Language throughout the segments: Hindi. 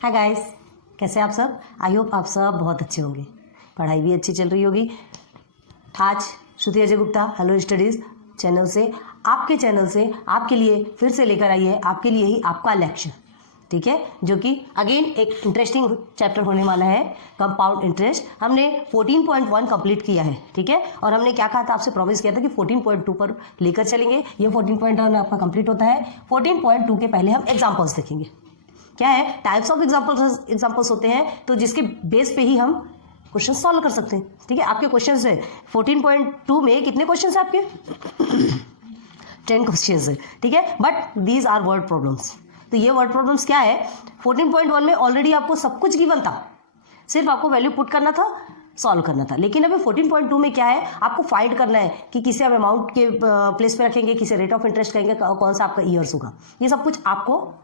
हाय गाइस, कैसे आप सब। आई होप आप सब बहुत अच्छे होंगे, पढ़ाई भी अच्छी चल रही होगी। आज Shruti Ajay Gupta hello studies channel से आपके लिए फिर से लेकर आई है आपके लिए ही आपका लेक्चर, ठीक है, जो कि अगेन एक इंटरेस्टिंग चैप्टर होने वाला है, कंपाउंड इंटरेस्ट। हमने 14.1 कंप्लीट किया है, ठीक है, और हमने क्या कहा था, आपसे प्रॉमिस किया था कि 14.2 पर लेकर चलेंगे। ये 14.1 आपका कंप्लीट होता है। 14.2 के पहले हम एग्जाम्पल्स देखेंगे। क्या है, टाइप्स ऑफ एग्जाम्पल्स होते हैं, तो जिसके बेस पे ही हम क्वेश्चन सॉल्व कर सकते हैं, ठीक है। आपके क्वेश्चन है 14.2 में कितने क्वेश्चन है आपके 10 क्वेश्चन है, ठीक है, but these are word problems. तो ये वर्ड प्रॉब्लम्स क्या है, 14.1 में ऑलरेडी आपको सब कुछ गिवन था, सिर्फ आपको वैल्यू पुट करना था, सॉल्व करना था। लेकिन अभी 14.2 में क्या है, आपको फाइंड करना है कि किसे आप अमाउंट के प्लेस पे रखेंगे, किसे रेट ऑफ इंटरेस्ट कहेंगे, कौन सा आपका ईयर्स होगा, ये सब कुछ आपको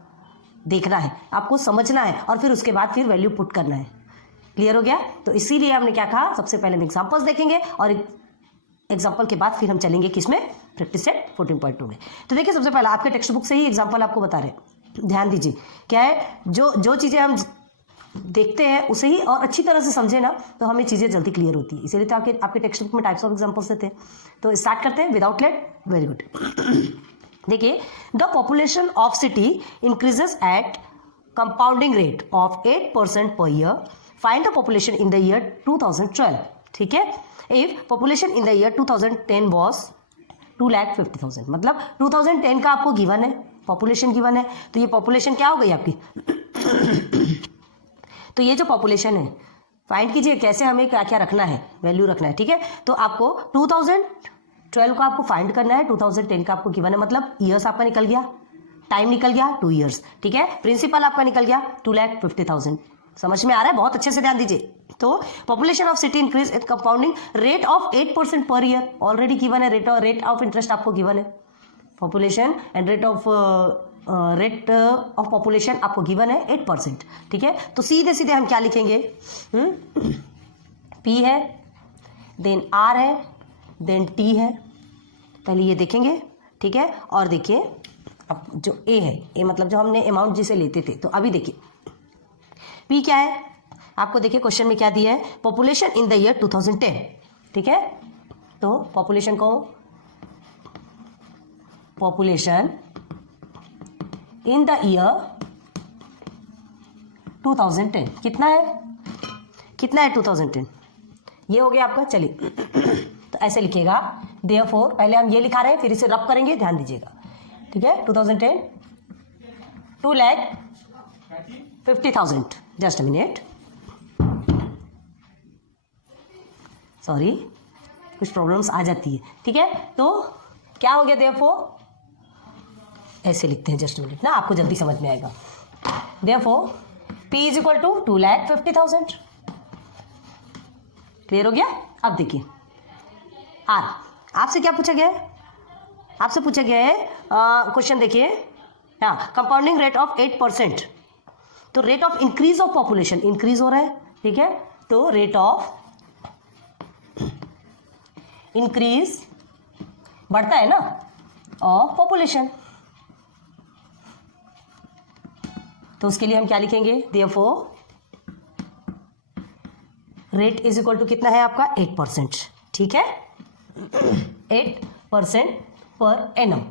देखना है, आपको समझना है, और फिर उसके बाद फिर वैल्यू पुट करना है। क्लियर हो गया। तो इसीलिए हमने क्या कहा, सबसे पहले हम एग्जाम्पल्स देखेंगे और एग्जाम्पल के बाद फिर हम चलेंगे किसमें, प्रैक्टिस सेट 14.2 में। तो देखिए, सबसे पहला आपके टेक्स्ट बुक से ही एग्जाम्पल आपको बता रहे हैं, ध्यान दीजिए। क्या है, जो चीज़ें हम देखते हैं उसे ही और अच्छी तरह से समझे ना, तो हमें चीज़ें जल्दी क्लियर होती है। इसीलिए तो आपके टेक्स्ट बुक में टाइप्स ऑफ एग्जाम्पल्स देते हैं। तो स्टार्ट करते हैं विदाउट लेट। Very good. देखिए, the population of city increases at compounding rate of 8% per year. Find the population in the year 2012, ठीक है। If population in the year 2010 was 2,50,000, मतलब 2010 का आपको गिवन है, पॉपुलेशन गिवन है, तो ये पॉपुलेशन क्या हो गई आपकी तो ये जो पॉपुलेशन है, फाइंड कीजिए कैसे, हमें क्या क्या रखना है, वैल्यू रखना है, ठीक है। तो आपको 2012 का आपको फाइंड करना है, 2010 का आपको गिवन है, मतलब ईयर्स आपका निकल गया, टाइम निकल गया 2 ईयर्स, ठीक है। प्रिंसिपल आपका निकल गया 2,50,000। समझ में आ रहा है, बहुत अच्छे से ध्यान दीजिए। तो population of city increase at compounding rate of 8% per year, already given है। रेट ऑफ इंटरेस्ट आपको गिवन है, population and rate of population आपको गिवन है 8%, ठीक है। तो सीधे सीधे हम क्या लिखेंगे, P है, देन R है, देन T है, पहले ये देखेंगे, ठीक है। और देखिए अब जो A है, A मतलब जो हमने अमाउंट जिसे लेते थे, तो अभी देखिए P क्या है, आपको देखिए क्वेश्चन में क्या दिया है, पॉपुलेशन इन द ईयर 2010, ठीक है। तो पॉपुलेशन को, पॉपुलेशन इन द ईयर 2010 कितना है 2010, ये हो गया आपका। चलिए तो ऐसे लिखिएगा, देयरफॉर, पहले हम ये लिखा रहे हैं, फिर इसे रब करेंगे, ध्यान दीजिएगा, ठीक है। 2010 2,50,000, जस्ट अ मिनट, सॉरी कुछ प्रॉब्लम्स आ जाती है, ठीक है। तो क्या हो गया, देयरफॉर ऐसे लिखते हैं, जस्ट मिनट ना, आपको जल्दी समझ में आएगा। Therefore P is equal to 2,50,000, clear हो गया। अब देखिए R, आपसे क्या पूछा गया है, आपसे पूछा गया है क्वेश्चन देखिए, हाँ, कंपाउंडिंग रेट ऑफ 8%, तो rate of increase of population, increase हो रहा है, ठीक है। तो रेट ऑफ इंक्रीज बढ़ता है ना, ऑफ पॉपुलेशन, तो उसके लिए हम क्या लिखेंगे, therefore rate is equal to कितना है आपका 8%, ठीक है, 8% पर एनम,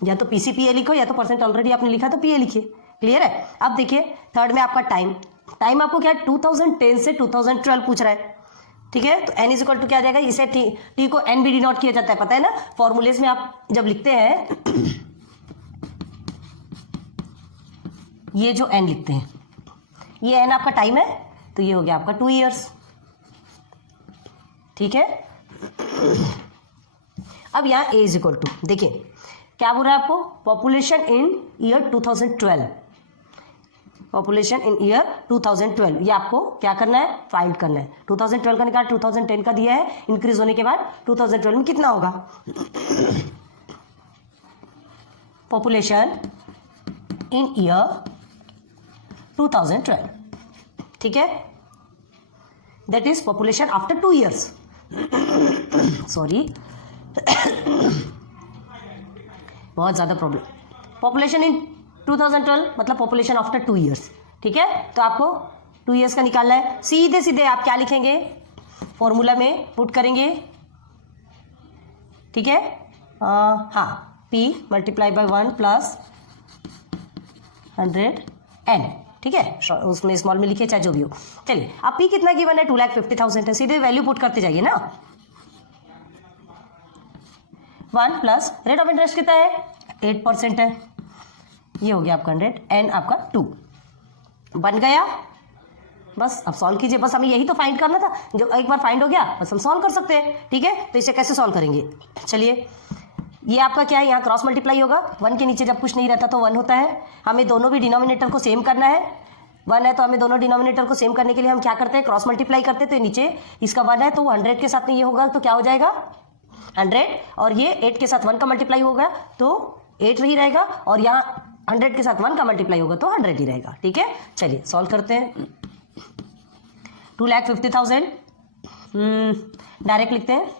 या तो PCPA लिखो या तो परसेंट ऑलरेडी आपने लिखा तो PA लिखिए, क्लियर है। अब देखिए थर्ड में आपका टाइम आपको क्या है, 2010 से 2012 पूछ रहा है, ठीक है। तो n इज इक्वल टू क्या आ जाएगा, इसे t को n भी डिनोट किया जाता है, पता है ना, फॉर्मूलेज में आप जब लिखते हैं ये जो n लिखते हैं, ये n आपका टाइम है, तो ये हो गया आपका 2 ईयर्स, ठीक है। अब यहाँ a इज इक्वल टू, देखिए क्या बोल रहा है आपको, population in year 2012, population in year 2012, ये आपको क्या करना है, फाइंड करना है। 2012 का निकाल, 2010 का दिया है, इंक्रीज होने के बाद 2012 में कितना होगा, पॉपुलेशन इन ईयर 2012, ठीक है, that is population after 2 years, sorry बहुत ज़्यादा प्रॉब्लम, पॉपुलेशन इन 2012 मतलब पॉपुलेशन आफ्टर 2 ईयर्स, ठीक है, तो आपको 2 ईयर्स का निकालना है। सीधे सीधे आप क्या लिखेंगे, फॉर्मूला में पुट करेंगे, ठीक है, हाँ, P multiply by 1 plus 100N, ठीक है, उसमें स्मॉल में लिखिए चाहे जो भी हो। चलिए, अब P कितना गिवन है, 2,50,000 है, सीधे वैल्यू पुट करते जाइए ना। 1 प्लस रेट ऑफ इंटरेस्ट कितना है, 8% है, ये हो गया आपका 100, N आपका 2 बन गया। बस अब सॉल्व कीजिए, बस हमें यही तो फाइंड करना था, जो एक बार फाइंड हो गया बस हम सॉल्व कर सकते हैं, ठीक है। तो इसे कैसे सॉल्व करेंगे, चलिए, ये आपका क्या है, यहाँ क्रॉस मल्टीप्लाई होगा, 1 के नीचे जब कुछ नहीं रहता तो 1 होता है। हमें दोनों भी डिनोमिनेटर को सेम करना है, 1 है तो हमें दोनों डिनोमिनेटर को सेम करने के लिए हम क्या करते हैं, क्रॉस मल्टीप्लाई करते हैं। तो नीचे इसका 1 है तो 100 के साथ में ये होगा तो क्या हो जाएगा 100, और ये 8 के साथ 1 का मल्टीप्लाई होगा तो 8 ही रहेगा, और यहाँ 100 के साथ 1 का मल्टीप्लाई होगा तो 100 ही रहेगा, ठीक है। चलिए सॉल्व करते हैं। 2,50,000 डायरेक्ट लिखते हैं,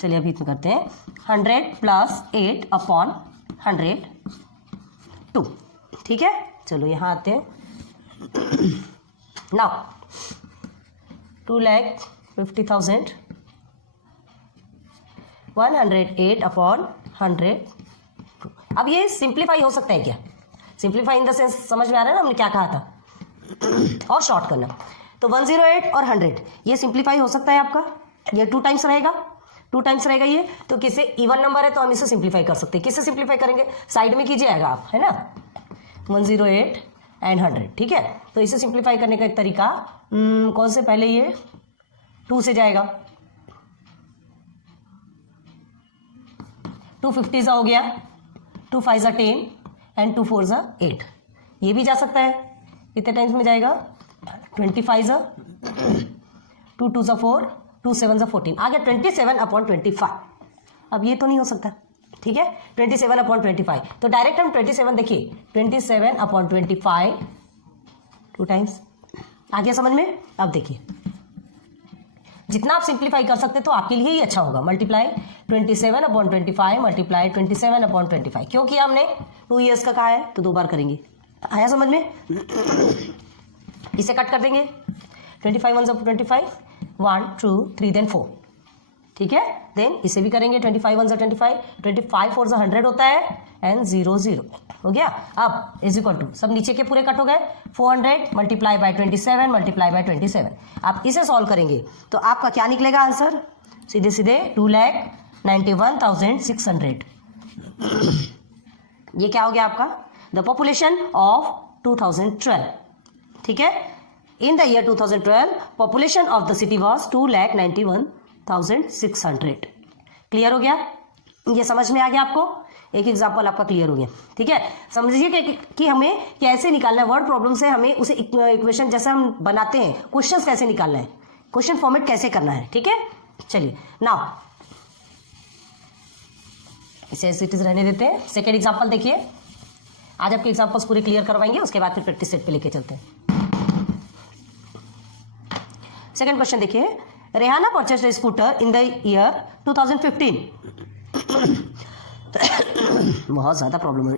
चलिए अभी इतना करते हैं, 100 प्लस 8 अपॉन 100 2, ठीक है। चलो यहाँ आते हैं, नाउ 2,50,000 108 अपॉन 100। अब ये सिंप्लीफाई हो सकता है क्या, सिंप्लीफाई इन द सेंस समझ में आ रहा है ना हमने क्या कहा था, और शॉर्ट करना। तो 108 और 100 ये सिंप्लीफाई हो सकता है आपका, ये 2 टाइम्स रहेगा, 2 टाइम्स रहेगा ये, तो किससे इवन नंबर है तो हम इसे सिंप्लीफाई कर सकते हैं। किससे सिंप्लीफाई करेंगे, साइड में कीजिएगा आप, है ना, 108 एंड 100, ठीक है। तो इसे सिंप्लीफाई करने का एक तरीका कौन से, पहले ये 2 से जाएगा, 2 50 हो गया, 2 5 10 एंड 2 4 8, ये भी जा सकता है। कितने टाइम्स में जाएगा, 25 2 2 4 2 7 14, आ गया 27 अपॉन 25। अब ये तो नहीं हो सकता, ठीक है, 27 अपॉन 25, तो डायरेक्ट हम 27 देखिए, 27 अपॉन 25 2 टाइम्स, आ गया समझ में। अब देखिए जितना आप सिंप्लीफाई कर सकते तो आपके लिए ही अच्छा होगा। मल्टीप्लाई 27 अपॉन 25 मल्टीप्लाई 27 अपॉन 25, क्योंकि हमने 2 ईयर्स का कहा है तो 2 बार करेंगे, आया समझ में। इसे कट कर देंगे, 25 1 25 1 2 3 देन 4, ठीक है। देन इसे भी करेंगे, 25 1 25 25 4 100 होता है एंड 0 0 हो गया। अब इज इक्वल टू, सब नीचे के पूरे कट हो गए, 400 मल्टीप्लाई बाय 27 मल्टीप्लाई बाय 27। आप इसे सॉल्व करेंगे तो आपका क्या निकलेगा आंसर, सीधे सीधे 2,91,600। ये क्या हो गया आपका, द पॉपुलेशन ऑफ 2012, ठीक है। इन the year 2012 population of the city was 2,91,600। Clear हो गया, ये समझ में आ गया आपको, एक एग्जांपल आपका क्लियर हो गया, ठीक है। समझिए कि हमें कैसे निकालना है वर्ड प्रॉब्लम से, हमें उसे इक्वेशन जैसे हम बनाते हैं, क्वेश्चंस कैसे निकालना है, क्वेश्चन फॉर्मेट कैसे करना है, ठीक है। चलिए नाउ इसे इट इज रहने देते हैं। सेकेंड एग्जाम्पल देखिए, आज आपके एग्जाम्पल्स पूरे क्लियर करवाएंगे, उसके बाद फिर प्रैक्टिस सेट पे लेके चलते हैं। सेकेंड क्वेश्चन देखिए, Rehana purchased A scooter in the year 2015। बहुत ज्यादा प्रॉब्लम है,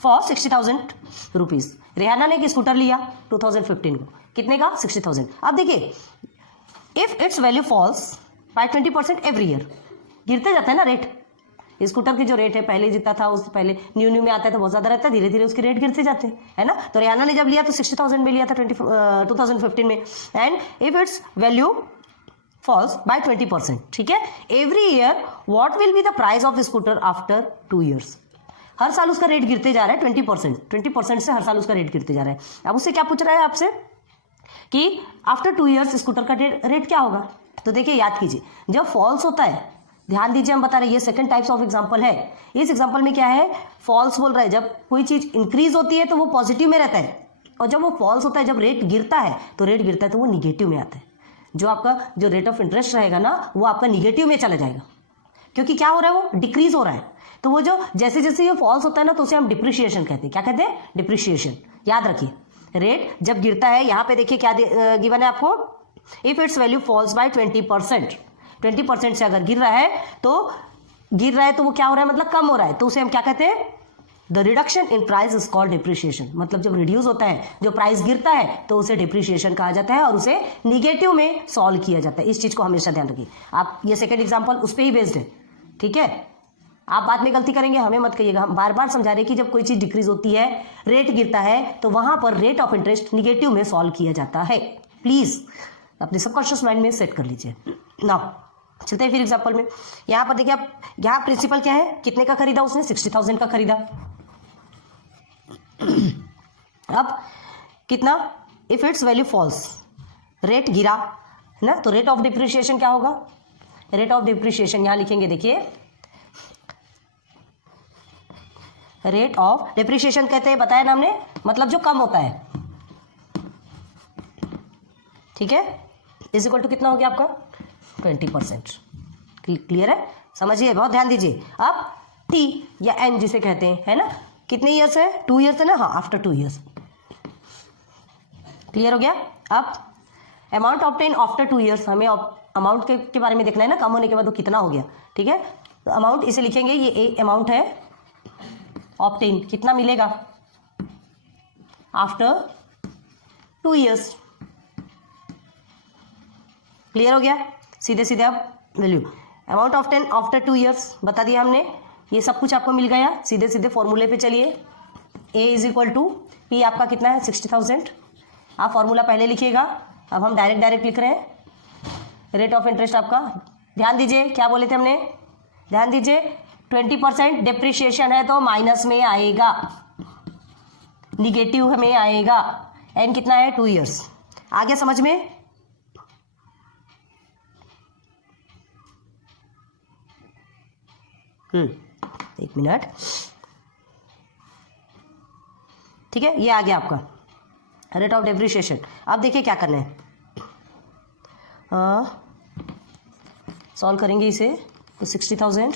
फॉर 60,000 रुपीज। रेहाना ने एक स्कूटर लिया 2015 को, कितने का, 60,000। अब देखिए, if its value falls by 20% every year, गिरते जाता है ना रेट, स्कूटर की जो रेट है पहले जितना था उस पहले न्यू में आता है तो बहुत ज्यादा रहता है, धीरे धीरे उसके रेट गिरते जाते हैं, है ना। तो रेहाना ने जब लिया तो 60,000 में लिया था 2015 में, and if its value falls by 20%, ठीक है, every year what will be the price of scooter after 2 years. हर साल उसका रेट गिरते जा रहा है 20% से हर साल उसका रेट गिरते जा रहा है। अब उससे क्या पूछ रहा है आपसे कि आफ्टर 2 ईयर्स स्कूटर का रेट क्या होगा। तो देखिए याद कीजिए, जब फॉल्स होता है, ध्यान दीजिए हम बता रहे हैं ये सेकंड टाइप्स ऑफ एग्जांपल है। इस एग्जांपल में क्या है, फॉल्स बोल रहा है, जब कोई चीज इंक्रीज होती है तो वो पॉजिटिव में रहता है, और जब वो फॉल्स होता है, जब रेट गिरता है तो वो निगेटिव में आता है। जो आपका जो रेट ऑफ इंटरेस्ट रहेगा ना वो आपका निगेटिव में चला जाएगा, क्योंकि क्या हो रहा है, वो डिक्रीज हो रहा है। तो वो जो जैसे जैसे ये फॉल्स होता है ना तो उसे हम डिप्रिशिएशन कहते हैं। क्या कहते हैं, डिप्रिशिएशन। याद रखिए, रेट जब गिरता है, यहाँ पे देखिए क्या गिवन है आपको, if its value falls by 20% से अगर गिर रहा है तो वो क्या हो रहा है, मतलब कम हो रहा है, तो उसे हम क्या कहते हैं, the reduction in price is called depreciation. मतलब जब रिड्यूस होता है, जो प्राइस गिरता है, तो उसे डिप्रिशिएशन कहा जाता है और उसे निगेटिव में सॉल्व किया जाता है। इस चीज को हमेशा ध्यान रखिए आप। ये सेकंड एग्जांपल उस पर ही बेस्ड है, ठीक है। आप बाद में गलती करेंगे, हमें मत कहिएगा। हम बार बार समझा रहे हैं कि जब कोई चीज डिक्रीज होती है, रेट गिरता है, तो वहां पर रेट ऑफ इंटरेस्ट निगेटिव में सॉल्व किया जाता है। प्लीज अपने सबकॉन्शियस माइंड में सेट कर लीजिए। नाउ चलते हैं फिर एग्जांपल में। यहाँ पर देखिए आप, यहाँ प्रिंसिपल क्या है, कितने का खरीदा उसने, 60,000 का खरीदा। अब कितना, if its value falls, rate गिरा है ना, तो रेट ऑफ डिप्रिशिएशन क्या होगा, रेट ऑफ डिप्रिशिएशन यहाँ लिखेंगे, देखिए रेट ऑफ डिप्रिशिएशन कहते हैं, बताया ना हमने, मतलब जो कम होता है, ठीक है, इज इक्वल टू कितना हो गया आपका 20%। क्लियर है, समझिए, बहुत ध्यान दीजिए। अब टी या एन जिसे कहते हैं, है ना, कितने ईयर्स है, 2 ईयर्स है ना, हाँ, आफ्टर 2 ईयर्स। क्लियर हो गया। अब अमाउंट ऑब्टेन आफ्टर 2 ईयर्स, हमें अमाउंट के बारे में देखना है ना, कम होने के बाद वो कितना हो गया, ठीक है। तो अमाउंट इसे लिखेंगे, ये अमाउंट है ऑब्टेन, कितना मिलेगा आफ्टर 2 ईयर्स। क्लियर हो गया, सीधे सीधे अब value amount obtain after 2 years बता दिया हमने, ये सब कुछ आपको मिल गया। सीधे सीधे फॉर्मूले पे चलिए, ए इज इक्वल टू पी, आपका कितना है 60,000। आप फॉर्मूला पहले लिखिएगा, अब हम डायरेक्ट लिख रहे हैं। रेट ऑफ इंटरेस्ट आपका, ध्यान दीजिए क्या बोले थे हमने, ध्यान दीजिए 20% डिप्रिशिएशन है तो माइनस में आएगा, निगेटिव में आएगा। एन कितना है 2 ईयर्स। आ गया समझ में। एक मिनट, ठीक है, ये आ गया आपका रेट ऑफ डिप्रिशिएशन। अब देखिए क्या करना है, सॉल्व करेंगे इसे, तो 60,000,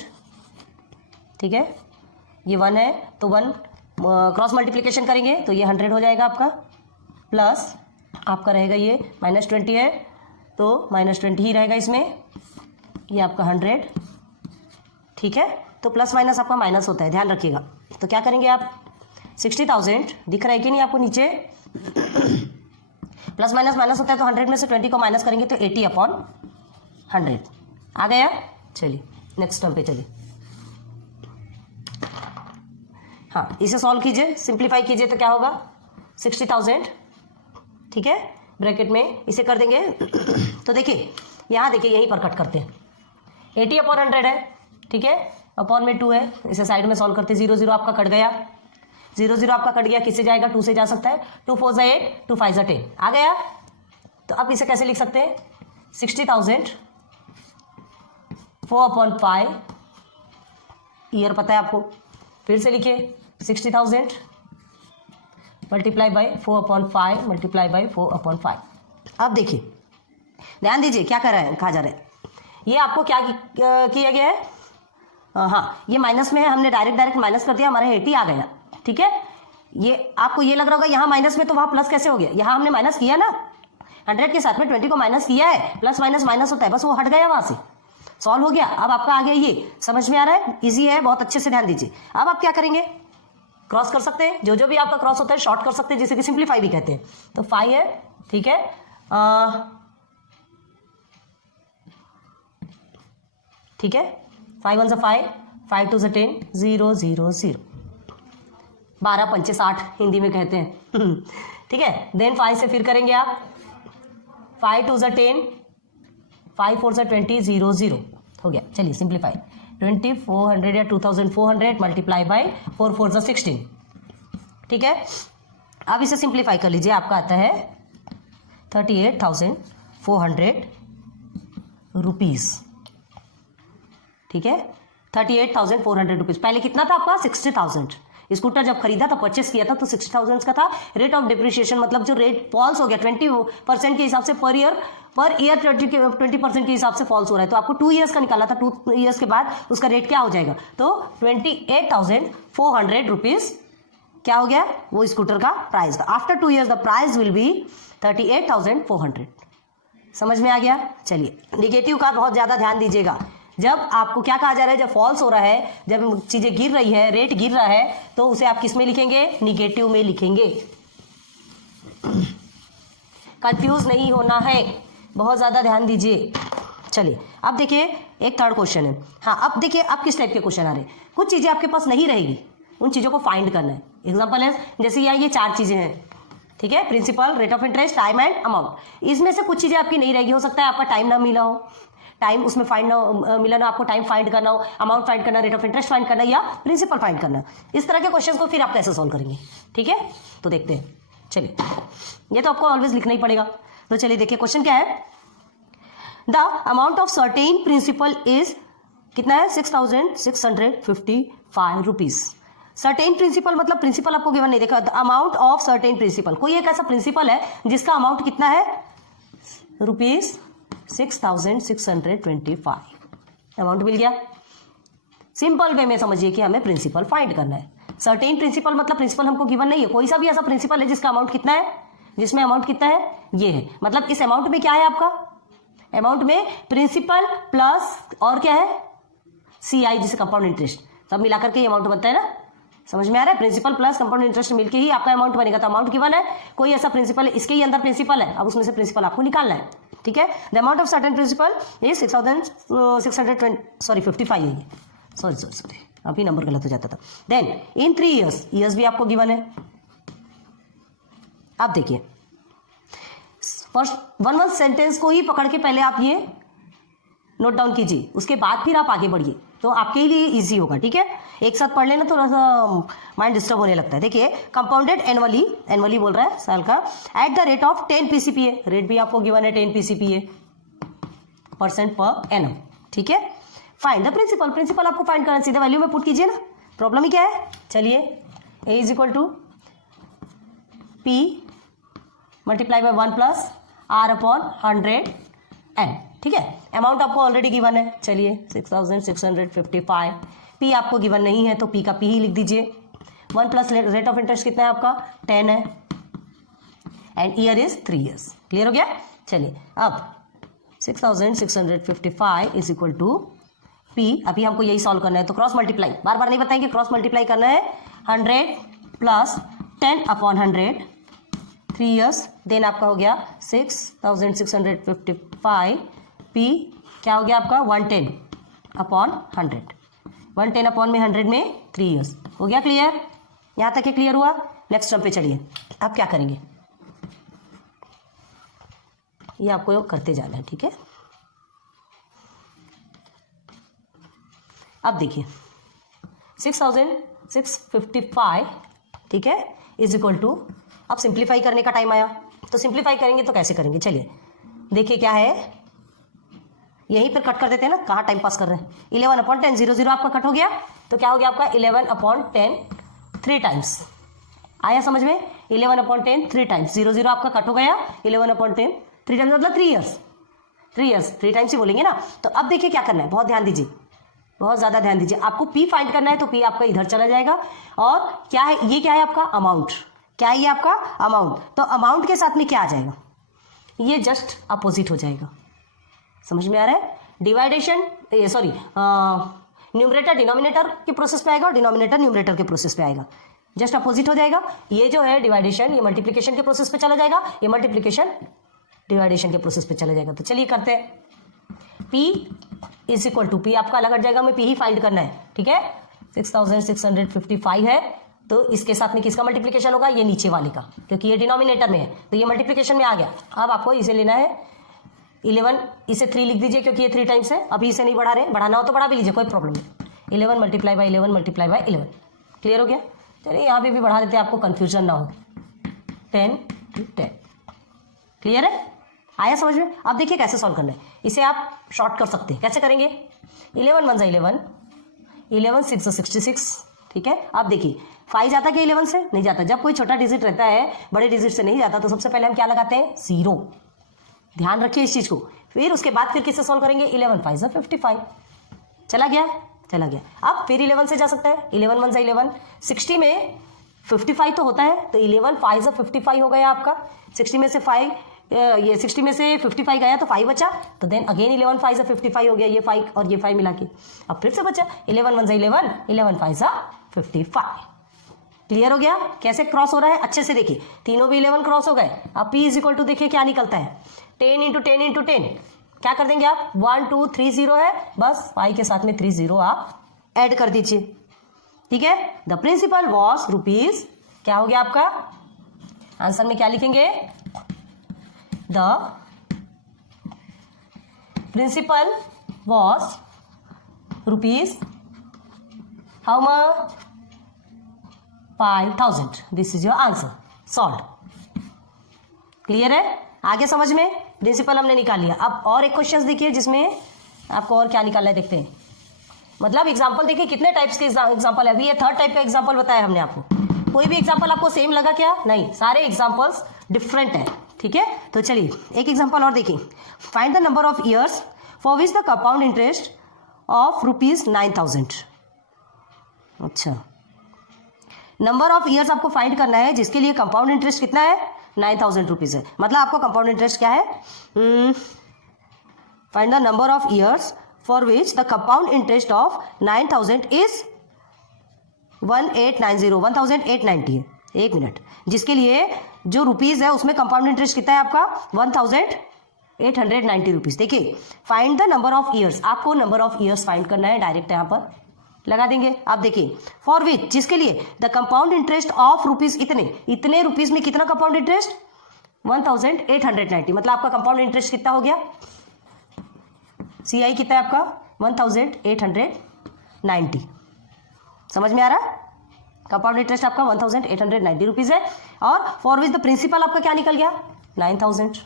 ठीक है, ये 1 है तो 1 क्रॉस मल्टीप्लिकेशन करेंगे तो ये 100 हो जाएगा आपका, प्लस आपका रहेगा ये -20 है तो -20 ही रहेगा इसमें, ये आपका 100, ठीक है। तो प्लस माइनस आपका माइनस होता है, ध्यान रखिएगा। तो क्या करेंगे आप, 60,000 दिख रहा है कि नहीं आपको नीचे, प्लस माइनस माइनस होता है तो 100 में से 20 को माइनस करेंगे तो 80/100 आ गया। चलिए नेक्स्ट टर्म पे चलिए, हाँ इसे सॉल्व कीजिए, सिंप्लीफाई कीजिए तो क्या होगा 60,000, ठीक है, ब्रैकेट में इसे कर देंगे। तो देखिए यहाँ देखिए, यहीं पर कट करते हैं, 80/100 है, ठीक है, अपॉन में 2 है, इसे साइड में सॉल्व करते, 0 0 आपका कट गया, 0 0 आपका कट गया, किससे जाएगा 2 से जा सकता है, 2 4 8, 2 5 10 आ गया। तो अब इसे कैसे लिख सकते हैं, 60,000 4/5 ईयर पता है आपको, फिर से लिखिए 60,000 मल्टीप्लाई बाई 4/5 मल्टीप्लाई बाई 4/5। अब देखिए ध्यान दीजिए क्या कर रहा है, कहा जा रहा है, ये आपको क्या किया गया है, हाँ ये माइनस में है, हमने डायरेक्ट माइनस कर दिया, हमारा 80 आ गया, ठीक है। ये आपको ये लग रहा होगा यहाँ माइनस में तो वहाँ प्लस कैसे हो गया, यहाँ हमने माइनस किया ना, 100 के साथ में 20 को माइनस किया है, प्लस माइनस माइनस होता है, बस वो हट गया, वहाँ से सॉल्व हो गया। अब आपका आ गया, ये समझ में आ रहा है, इजी है, बहुत अच्छे से ध्यान दीजिए। अब आप क्या करेंगे, क्रॉस कर सकते हैं, जो भी आपका क्रॉस होता है शॉर्ट कर सकते हैं, जिसे कि सिंप्लीफाई भी कहते हैं। तो 5 है, ठीक है, ठीक है, 5 1 5, 5 2 10, 0 0 0, 12 पंचे 60 हिंदी में कहते हैं, ठीक है। देन 5 से फिर करेंगे आप, 5 2 10, 5 4 20, 0 0 हो गया। चलिए सिंप्लीफाई, 2400 या 2400 मल्टीप्लाई बाई 4 4 16, ठीक है। अब इसे सिंप्लीफाई कर लीजिए, आपका आता है 38,400 रुपीज़, ठीक है, 38,400 रुपीज़। पहले कितना था आपका 60,000, स्कूटर जब खरीदा था, परचेस किया था तो 60,000 का था। रेट ऑफ डिप्रिशिएशन मतलब जो रेट फॉल्स हो गया 20% के हिसाब से पर ईयर 20% के हिसाब से फॉल्स हो रहा है, तो आपको 2 ईयर्स का निकाला था, 2 ईयर्स के बाद उसका रेट क्या हो जाएगा, तो 28,400 रुपीज़ क्या हो गया, वो स्कूटर का प्राइस था। After 2 years the price will be 38,400। समझ में आ गया। चलिए निगेटिव का बहुत ज़्यादा ध्यान दीजिएगा, जब आपको क्या कहा जा रहा है, जब फॉल्स हो रहा है, जब चीजें गिर रही है, रेट गिर रहा है, तो उसे आप किस में लिखेंगे, निगेटिव में लिखेंगे। कंफ्यूज नहीं होना है, बहुत ज्यादा ध्यान दीजिए। चलिए अब देखिए एक थर्ड क्वेश्चन है। हाँ अब देखिए अब किस टाइप के क्वेश्चन आ रहे हैं, कुछ चीजें आपके पास नहीं रहेगी, उन चीजों को फाइंड करना है। एग्जांपल है जैसे यहाँ ये 4 चीजें हैं, ठीक है, principal, rate of interest, time and amount. इसमें से कुछ चीजें आपकी नहीं रहेगी, हो सकता है आपका टाइम ना मिला हो, टाइम उसमें फाइंड ना मिला ना, आपको टाइम फाइंड करना हो, अमाउंट फाइंड करना, रेट ऑफ इंटरेस्ट फाइंड करना या प्रिंसिपल फाइंड करना। इस तरह के क्वेश्चन को फिर आप कैसे सॉल्व करेंगे, ठीक है, तो देखते हैं। चलिए ये तो आपको ऑलवेज लिखना ही पड़ेगा। तो चलिए देखिए क्वेश्चन क्या है, the amount of certain principal is कितना है, 6655 रुपीज। सर्टेन प्रिंसिपल मतलब प्रिंसिपल आपको गिवन नहीं देखा, the amount of certain principal, कोई एक ऐसा प्रिंसिपल है जिसका अमाउंट कितना है, रुपीज 6625 अमाउंट मिल गया। सिंपल वे में समझिए कि हमें प्रिंसिपल फाइंड करना है। सर्टेन प्रिंसिपल मतलब प्रिंसिपल हमको गिवन नहीं है, कोई सा भी ऐसा प्रिंसिपल है जिसका अमाउंट कितना है, जिसमें अमाउंट कितना है, ये है, मतलब इस अमाउंट में क्या है आपका, अमाउंट में प्रिंसिपल प्लस और क्या है, CI जिसे कंपाउंड इंटरेस्ट, सब मिलाकर के अमाउंट बनता है ना, समझ में आ रहा है, प्रिंसिपल प्लस कंपाउंड इंटरेस्ट मिलके ही आपका अमाउंट बनेगा। तो अमाउंट गिवन है, कोई ऐसा प्रिंसिपल इसके ही अंदर प्रिंसिपल है, अब उसमें से प्रिंसिपल आपको निकालना है, ठीक है। The amount of certain principal ये 55 है ये, सॉरी अभी नंबर गलत हो जाता था। देन इन 3 ईयर्स भी आपको गिवन है। अब देखिए फर्स्ट 1 सेंटेंस को ही पकड़ के पहले आप ये नोट डाउन कीजिए, उसके बाद फिर आप आगे बढ़िए, तो आपके लिए इजी होगा, ठीक है। एक साथ पढ़ लेना थोड़ा सा माइंड डिस्टर्ब होने लगता है। देखिए कंपाउंडेड एनुअली बोल रहा है साल का, at the rate of 10 PCPA, rate भी आपको गिवन है 10 PCPA % पर एनम, ठीक है। फाइंड द प्रिंसिपल, प्रिंसिपल आपको फाइंड करना, सीधे वैल्यू में पुट कीजिए ना, प्रॉब्लम ही क्या है। चलिए A is equal to P multiply by 1 plus R upon 100N, ठीक है। अमाउंट आपको ऑलरेडी गिवन है, चलिए 6655, P आपको गिवन नहीं है तो P का P ही लिख दीजिए। 1 प्लस रेट ऑफ इंटरेस्ट कितना है आपका, 10 है, and year is 3 years. Clear हो गया। चलिए अब 6655 इज इक्वल टू P, अभी हमको यही सॉल्व करना है, तो क्रॉस मल्टीप्लाई, बार बार नहीं बताएंगे, क्रॉस मल्टीप्लाई करना है, 100 प्लस 10 अपॉन 100, 3 ईयर्स, देन आपका हो गया 6655, P क्या हो गया आपका 110 अपॉन 100, 110 अपॉन में 100 में 3 ईयर्स। हो गया क्लियर, यहाँ तक क्लियर हुआ। नेक्स्ट टर्म पे चलिए, अब क्या करेंगे, ये आपको करते जाना है, ठीक है। अब देखिए 6655, ठीक है, इज इक्वल टू, अब सिंप्लीफाई करने का टाइम आया, तो सिंप्लीफाई करेंगे तो कैसे करेंगे, चलिए देखिए क्या है, यहीं पर कट कर देते हैं ना, कहाँ टाइम पास कर रहे हैं। 11 अपॉन 10, 0 आपका कट हो गया, तो क्या हो गया आपका 11 अपॉन 10 3 टाइम्स, आया समझ में, 11 अपॉन 10 3 टाइम्स, 0 आपका कट हो गया, 11 अपॉन 10 3 टाइम्स मतलब 3 ईयर्स, 3 टाइम्स ही बोलेंगे ना। तो अब देखिए क्या करना है, बहुत ध्यान दीजिए, बहुत ज़्यादा ध्यान दीजिए, आपको P फाइंड करना है, तो P आपका इधर चला जाएगा, और क्या है, ये क्या है आपका अमाउंट, क्या है ये आपका अमाउंट, तो अमाउंट के साथ में क्या आ जाएगा, ये जस्ट अपोजिट हो जाएगा, समझ में आ रहा है। डिवाइडेशन सॉरी न्यूमरेटर डिनोमिनेटर के प्रोसेस पे आएगा और डिनोमिनेटर न्यूमरेटर के प्रोसेस पे आएगा, जस्ट अपोजिट हो जाएगा। ये जो है डिवाइडेशन, ये मल्टीप्लिकेशन के प्रोसेस पे चला जाएगा, ये मल्टीप्लिकेशन डिवाइडेशन के प्रोसेस पे चला जाएगा। तो चलिए करते हैं, P is equal to, P आपका अलग हट जाएगा, हमें P ही फाइंड करना है, ठीक है। 6655 है, तो इसके साथ में किसका मल्टीप्लिकेशन होगा, ये नीचे वाले का, क्योंकि ये डिनोमिनेटर में है, तो ये मल्टीप्लिकेशन में आ गया। अब आपको इसे लेना है 11, इसे 3 लिख दीजिए क्योंकि ये 3 टाइम्स है, अभी इसे नहीं बढ़ा रहे, बढ़ाना हो तो बढ़ा भी लीजिए, कोई प्रॉब्लम नहीं। 11 multiply by 11 multiply by 11, clear हो गया। चलिए यहाँ पे भी बढ़ा देते हैं, आपको कन्फ्यूजन ना हो, 10 to 10, क्लियर है, आया समझ में। अब देखिए कैसे सॉल्व करना है, इसे आप शॉर्ट कर सकते हैं, कैसे करेंगे, 11 1 11, 11 6 66, ठीक है। अब देखिए 5 जाता क्या 11 से, नहीं जाता, जब कोई छोटा डिजिट रहता है बड़े डिजिट से नहीं जाता, तो सबसे पहले हम क्या लगाते हैं, 0, ध्यान रखिए इस चीज को। फिर उसके बाद फिर किससे सॉल्व करेंगे, 11 5 55, चला गया। अब फिर 11 से जा सकता है, 11 1 11, 60 में 55 तो होता है, तो 11 5 55 हो गया आपका, 60 में से 5 ये 60 में से 55 गया तो 5 बचा, तो देन अगेन 11 5 से 55 हो गया, ये 5 और ये 5 मिला के अब फिर से बचा 11 1 से 11, 11 5 से 55। क्लियर हो गया कैसे क्रॉस हो रहा है? अच्छे से देखिए, तीनों भी 11 क्रॉस हो गए। अब P इज इक्वल टू देखिए क्या निकलता है, 10 इंटू 10 इंटू 10, क्या कर देंगे आप, 1 2 3 0 है, बस 5 के साथ में 3 0 आप ऐड कर दीजिए। ठीक है, द प्रिंसिपल वॉज रुपीज, क्या हो गया आपका आंसर में क्या लिखेंगे, the principal was rupees how much, 5000। This is your answer, solve. Clear है, आगे समझ में, प्रिंसिपल हमने निकाल लिया। अब और एक क्वेश्चन देखिए जिसमें आपको और क्या निकालना है, देखते हैं। मतलब एग्जांपल देखिए कितने टाइप्स के एग्जांपल है, अभी ये थर्ड टाइप का एग्जांपल बताया हमने आपको। कोई भी एग्जांपल आपको सेम लगा क्या? नहीं, सारे एग्जांपल्स डिफरेंट है। ठीक है, तो चलिए एक एग्जांपल और देखिए। Find the number of years for which the compound interest of ₹9000। अच्छा, नंबर ऑफ ईयर्स आपको फाइंड करना है जिसके लिए कंपाउंड इंटरेस्ट कितना है, 9000 रुपीज है। मतलब आपको कंपाउंड इंटरेस्ट क्या है, find the number of years for which the compound interest of 9000 is 1890 है। एक मिनट, जिसके लिए जो रुपीज है उसमें कंपाउंड इंटरेस्ट कितना है आपका 1890 रुपीज। देखिए, find the number of years, आपको नंबर ऑफ ईयर्स फाइंड करना है, डायरेक्ट यहाँ पर लगा देंगे। आप देखिए, फॉर विच, जिसके लिए the compound interest of rupees, इतने रुपीज में कितना कंपाउंड इंटरेस्ट 1890। मतलब आपका कंपाउंड इंटरेस्ट कितना हो गया, CI कितना है आपका 1890। समझ में आ रहा है, कंपाउंड इंटरेस्ट आपका 1890 रुपीज है, और फॉर विच द प्रिंसिपल आपका क्या निकल गया 9000।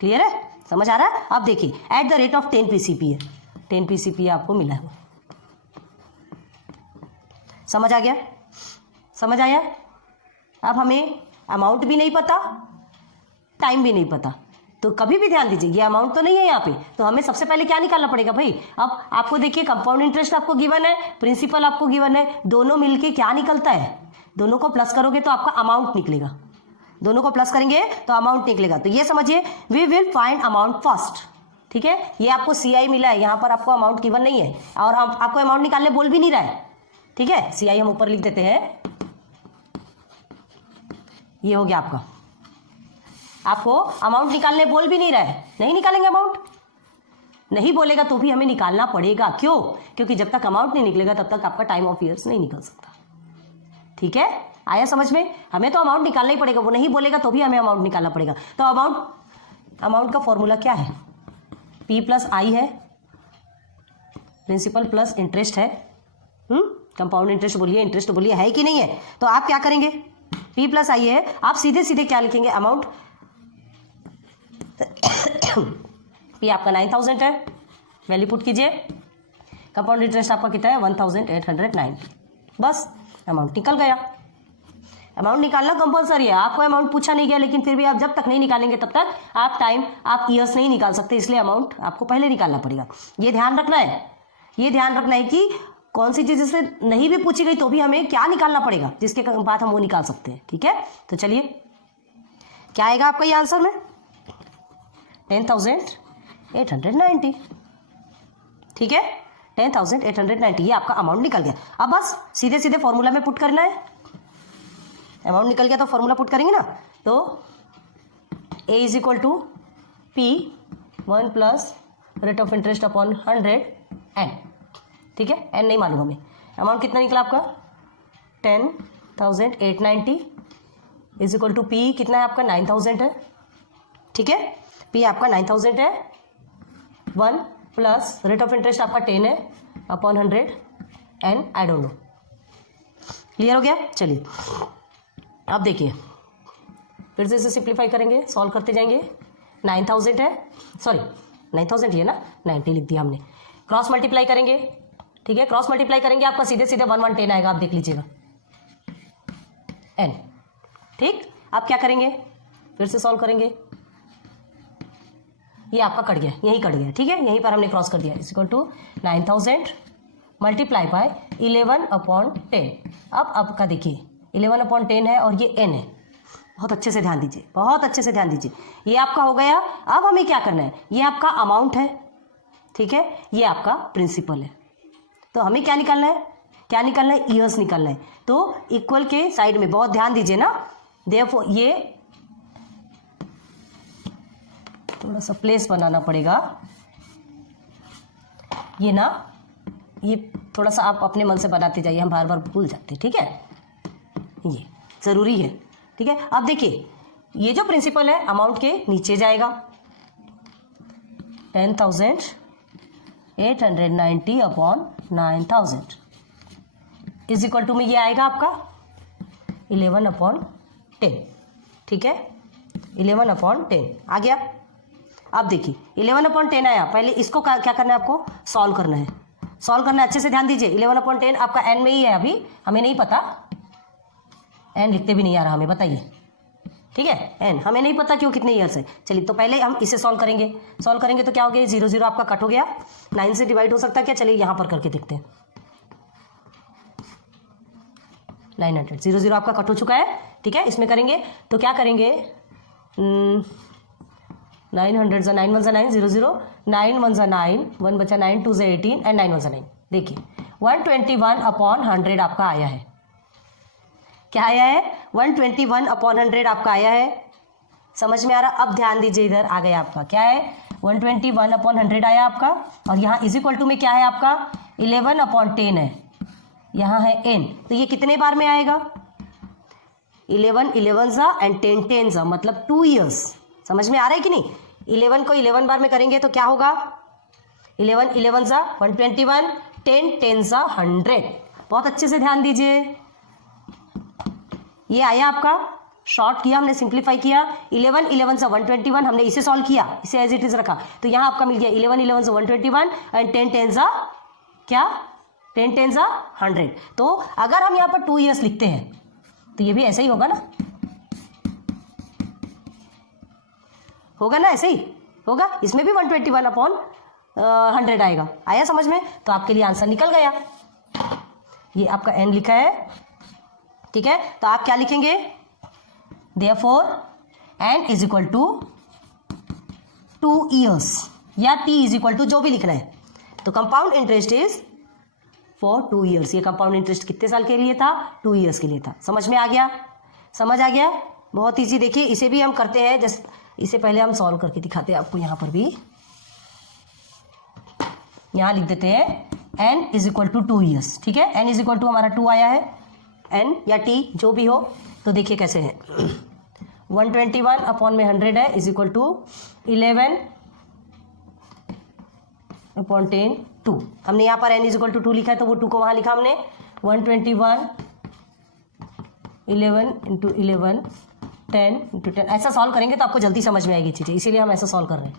क्लियर है, समझ आ रहा है। अब देखिए, at the rate of 10 PCP है, 10 PCP आपको मिला है, समझ आ गया, समझ आया। अब हमें अमाउंट भी नहीं पता, टाइम भी नहीं पता, तो कभी भी ध्यान दीजिए ये अमाउंट तो नहीं है यहाँ पे, तो हमें सबसे पहले क्या निकालना पड़ेगा भाई। अब आपको देखिए, कंपाउंड इंटरेस्ट आपको गिवन है, प्रिंसिपल आपको गिवन है, दोनों मिलके क्या निकलता है, दोनों को प्लस करोगे तो आपका अमाउंट निकलेगा, दोनों को प्लस करेंगे तो अमाउंट निकलेगा। तो ये समझिए, we will find amount first. ठीक है, ये आपको CI मिला है, यहाँ पर आपको अमाउंट गिवन नहीं है, और आपको अमाउंट निकालने बोल भी नहीं रहा है। ठीक है, CI हम ऊपर लिख देते हैं, ये हो गया आपका, आपको अमाउंट निकालने बोल भी नहीं रहा है, नहीं निकालेंगे अमाउंट, नहीं बोलेगा तो भी हमें निकालना पड़ेगा। क्यों? क्योंकि जब तक अमाउंट नहीं निकलेगा तब तक आपका टाइम ऑफ ईयर्स नहीं निकल सकता। ठीक है, आया समझ में, हमें तो अमाउंट निकालना ही पड़ेगा, वो नहीं बोलेगा तो भी हमें अमाउंट निकालना पड़ेगा। तो अमाउंट का फॉर्मूला क्या है, P प्लस I है, प्रिंसिपल प्लस इंटरेस्ट है, कंपाउंड इंटरेस्ट बोलिए, इंटरेस्ट बोलिए, है कि नहीं है। तो आप क्या करेंगे, P प्लस I है, आप सीधे सीधे क्या लिखेंगे, अमाउंट P आपका 9000 है, वैल्यू पुट कीजिए, कंपाउंड इंटरेस्ट आपका कितना है 1890, बस अमाउंट निकल गया। अमाउंट निकालना कंपलसरी है, आपको अमाउंट पूछा नहीं गया, लेकिन फिर भी आप जब तक नहीं निकालेंगे तब तक आप ईयर्स नहीं निकाल सकते, इसलिए अमाउंट आपको पहले निकालना पड़ेगा। ये ध्यान रखना है, ये ध्यान रखना है कि कौन सी चीज़ से नहीं भी पूछी गई तो भी हमें क्या निकालना पड़ेगा, जिसके बाद हम वो निकाल सकते हैं। ठीक है, तो चलिए क्या आएगा आपका ये आंसर में 10,890। ठीक है, 10,890 ये आपका अमाउंट निकल गया। अब बस सीधे सीधे फॉर्मूला में पुट करना है, अमाउंट निकल गया तो फॉर्मूला पुट करेंगे ना, तो A is equal to P 1 plus rate of interest upon 100 N। ठीक है, N नहीं मालूम हमें, अमाउंट कितना निकला आपका 10,890 इज इक्वल टू P कितना है आपका 9000 है। ठीक है, P आपका 9000 है, 1 प्लस रेट ऑफ इंटरेस्ट आपका 10 है upon 100 N, I don't know. Clear हो गया, चलिए अब देखिए फिर से इसे सिंप्लीफाई करेंगे, सॉल्व करते जाएंगे। 9000 है, सॉरी 9000 ही है ना, 90 लिख दिया हमने, क्रॉस मल्टीप्लाई करेंगे। ठीक है, क्रॉस मल्टीप्लाई करेंगे, आपका सीधे सीधे 1 1 10 आएगा, आप देख लीजिएगा n। ठीक, आप क्या करेंगे, फिर से सॉल्व करेंगे, ये आपका कट गया, यही कट गया। ठीक है, यहीं पर हमने क्रॉस कर दिया, is equal to 9000 multiply by 11 upon 10। अब आपका देखिए 11 अपॉन 10 है और ये n है, बहुत अच्छे से ध्यान दीजिए, बहुत अच्छे से ध्यान दीजिए। ये आपका हो गया। अब हमें क्या करना है, ये आपका अमाउंट है, ठीक है, ये आपका प्रिंसिपल है। तो हमें क्या निकालना है, क्या निकालना है, ईयर्स निकालना है। तो इक्वल के साइड में बहुत ध्यान दीजिए ना, देयरफॉर ये थोड़ा सा प्लेस बनाना पड़ेगा, ये ना, ये थोड़ा सा आप अपने मन से बनाते जाइए, हम बार बार भूल जाते हैं, ठीक है, ये ज़रूरी है, ठीक है। अब देखिए ये जो प्रिंसिपल है अमाउंट के नीचे जाएगा, 10,890 अपॉन 9,000 इज इक्वल टू में ये आएगा आपका 11/10, ठीक है, 11/10 आ गया। अब देखिए 11/10 आया, पहले इसको क्या करना है, आपको सॉल्व करना है, सॉल्व करना है, अच्छे से ध्यान दीजिए। 11/10 आपका एन में ही है, अभी हमें नहीं पता, एन लिखते भी नहीं आ रहा हमें, बताइए, ठीक है, एन हमें नहीं पता क्यों कितने ईयर्स है। चलिए तो पहले हम इसे सॉल्व करेंगे, सॉल्व करेंगे तो क्या हो गया, 0 0 आपका कट हो गया, 9 से डिवाइड हो सकता है क्या, चलिए यहाँ पर करके देखते हैं, 900, 0 0 आपका कट हो चुका है, ठीक है। इसमें करेंगे तो क्या करेंगे, 900 ज़ा 9 1 ज़ा 9, 0 0, 9 1 ज़ा 9, 1 बचा 9 2 ज़ा 18 एंड 9 1 ज़ा 9। देखिए 121/100 आपका आया है, क्या आया है, 121/100 आपका आया है, समझ में आ रहा। अब ध्यान दीजिए, इधर आ गया आपका, क्या है, 121/100 आया आपका, और यहाँ इज इक्वल टू में क्या है आपका, 11/10 है, यहाँ है n, तो ये कितने बार में आएगा, 11 11 ज़ा एंड 10 10 ज़ा, मतलब 2 ईयर्स। समझ में आ रहा है कि नहीं, 11 को 11 बार में करेंगे तो क्या होगा, 11 11 ज़ा 121, 10 10 ज़ा 100। बहुत अच्छे से ध्यान दीजिए, ये आया आपका, शॉर्ट किया हमने, सिंप्लीफाई किया, 11 11 ज़ा 121, हमने इसे सॉल्व किया, इसे एज इट इज रखा, तो यहाँ आपका मिल गया 11 11 ज़ा 121 एंड 10 10 ज़ा क्या, 10 10 ज़ा 100। तो अगर हम यहाँ पर 2 ईयर्स लिखते हैं तो ये भी ऐसे ही होगा ना, होगा ना, ऐसे ही होगा, इसमें भी 121/100 आएगा। आया समझ में, तो आपके लिए आंसर निकल गया, ये आपका n लिखा है, ठीक है। तो आप क्या लिखेंगे, therefore n is equal to 2 years या t इज इक्वल टू जो भी लिखना है। तो compound interest is for 2 years, ये कंपाउंड इंटरेस्ट कितने साल के लिए था, 2 ईयर्स के लिए था। समझ में आ गया, समझ आ गया, बहुत ईजी। देखिए इसे भी हम करते हैं, जस्ट इसे पहले हम सॉल्व करके दिखाते हैं आपको, यहाँ पर भी यहाँ लिख देते हैं n is equal to 2 years, ठीक है, n इज इक्वल टू हमारा 2 आया है, n या t जो भी हो। तो देखिए कैसे है, 121/100 है इज इक्वल टू 11/10 2। हमने यहाँ पर n इज इक्वल टू 2 लिखा है, तो वो 2 को वहाँ लिखा हमने, 121 11 × 11 10 × 10, ऐसा सॉल्व करेंगे तो आपको जल्दी समझ में आएगी चीज़ें, इसीलिए हम ऐसा सॉल्व कर रहे हैं।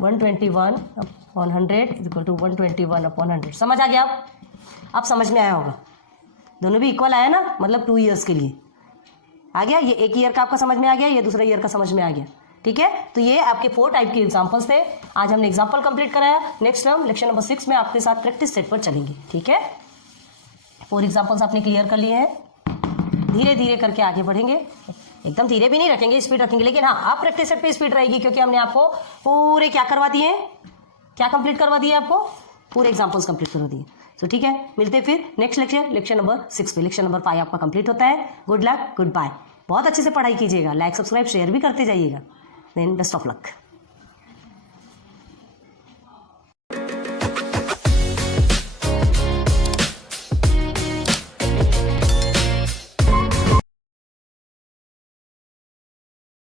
121/100 इज इक्वल टू 121/100, समझ आ गया, अब समझ में आया होगा, दोनों भी इक्वल आया ना, मतलब 2 ईयर्स के लिए आ गया। ये एक ईयर का आपका समझ में आ गया, ये दूसरा ईयर का समझ में आ गया, ठीक है। तो ये आपके 4 टाइप के एग्जाम्पल्स थे, आज हमने एग्जाम्पल कंप्लीट कराया। नेक्स्ट हम लेक्चर नंबर 6 में आपके साथ प्रैक्टिस सेट पर चलेंगे, ठीक है। 4 एग्जाम्पल्स आपने क्लियर कर लिए हैं, धीरे धीरे करके आगे बढ़ेंगे, एकदम धीरे भी नहीं रखेंगे, स्पीड रखेंगे, लेकिन हाँ आप प्रैक्टिस सेट पे स्पीड रहेगी, क्योंकि हमने आपको पूरे क्या करवा दिए, क्या कंप्लीट करवा दिए, आपको पूरे एग्जाम्पल्स कंप्लीट करवा दिए। तो ठीक है, मिलते हैं फिर नेक्स्ट लेक्चर नंबर 6 पे। लेक्चर नंबर 5 आपका कंप्लीट होता है। Good luck, good bye. बहुत अच्छे से पढ़ाई कीजिएगा, लाइक सब्सक्राइब शेयर भी करते जाइएगा। Then best of luck.